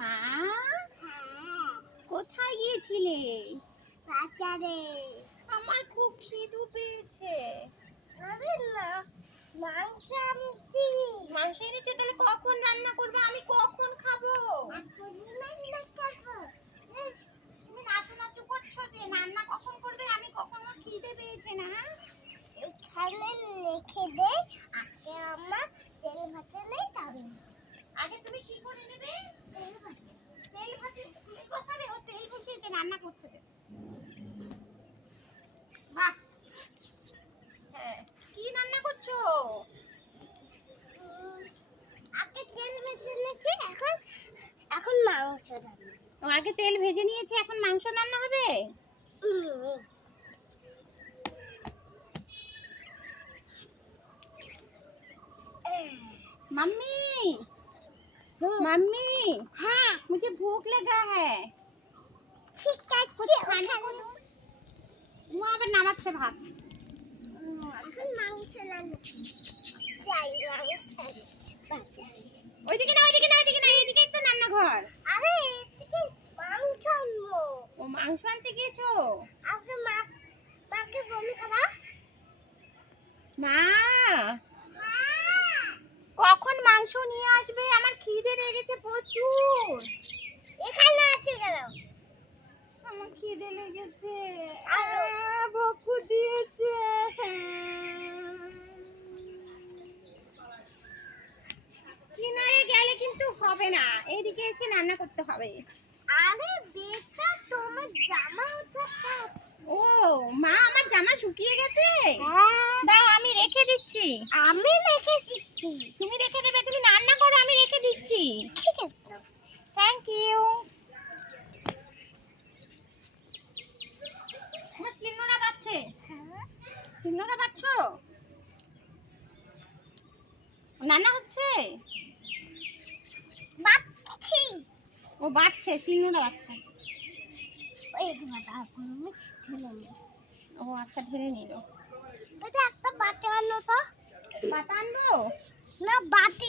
মা কোথায় গিয়েছিলে? বাজারে। আমার খুব খিদে পেয়েছে। আরে না, মাংস আনছি। মাংস এনেছো? তাহলে কখন রান্না করবে? আমি কখন খাবো? তুমি রান্না করবো? তুমি নাচু নাচু করছো যে রান্না কখন করবে? আমি কখন? আমার খিদে পেয়েছে না। এখানে রেখে দে, আগে আমার তেল ভাজা নেই তবে। আগে তুমি কি করে নেবে? তেল ভাজা। তেল ভাজি, তেল বসাবে? ও তেল বসিয়েছে, রান্না করছে যে। বাহ, হ্যাঁ, কি রান্না করছো? আগে তেল ভেজে নিয়েছি, এখন এখন মাংস রান্না। ও আগে তেল ভেজে নিয়েছে, এখন মাংস রান্না হবে? मम्मी मम्मी हाँ मुझे भूख लगा है, ठीक है कुछ खाने को दो। वहाँ पर नमक से भात। এখন মাংস রান্না চাই, মাংস বাজারে। ওইদিকে না, ওইদিকে না, ওইদিকে না, এইদিকেই তো রান্নাঘর। আরে এদিকে মাংস আনবো। ও মাংস আনতে গিয়েছো? আগে মাকে বলি করা। মা কখন মাংস নিয়ে আসবে? আমার খিদে লেগেছে প্রচুর। এখানে আছে কেন? আমার খিদে লেগেছে, বকু দিয়েছে। কিনারে গেলে কিন্তু হবে না, এইদিকে এসে রান্না করতে হবে। আরে বেটা, তোমার জামা উঠাতে। ও মা, আমার জামা শুকিয়ে গেছে। হ্যাঁ, দাও আমি রেখে দিচ্ছি। আমি রেখে দিচ্ছি। তুমি রেখে দেবে? তুমি রান্না করো, আমি রেখে দিচ্ছি। ঠিক আছে। Thank you. আমার শিলনোড়া বাজছে। হ্যাঁ, শিলনোড়া বাজছো? রান্না হচ্ছে? বাচ্চি। ও বাজছে, শিলনোড়া বাজছে। এই বাটা আমি ঢেলে নিই। ও আচ্ছা, ঢেলে নিল। এটা একটা বাটা আনো তো। বাটা আনবো? না বাটি।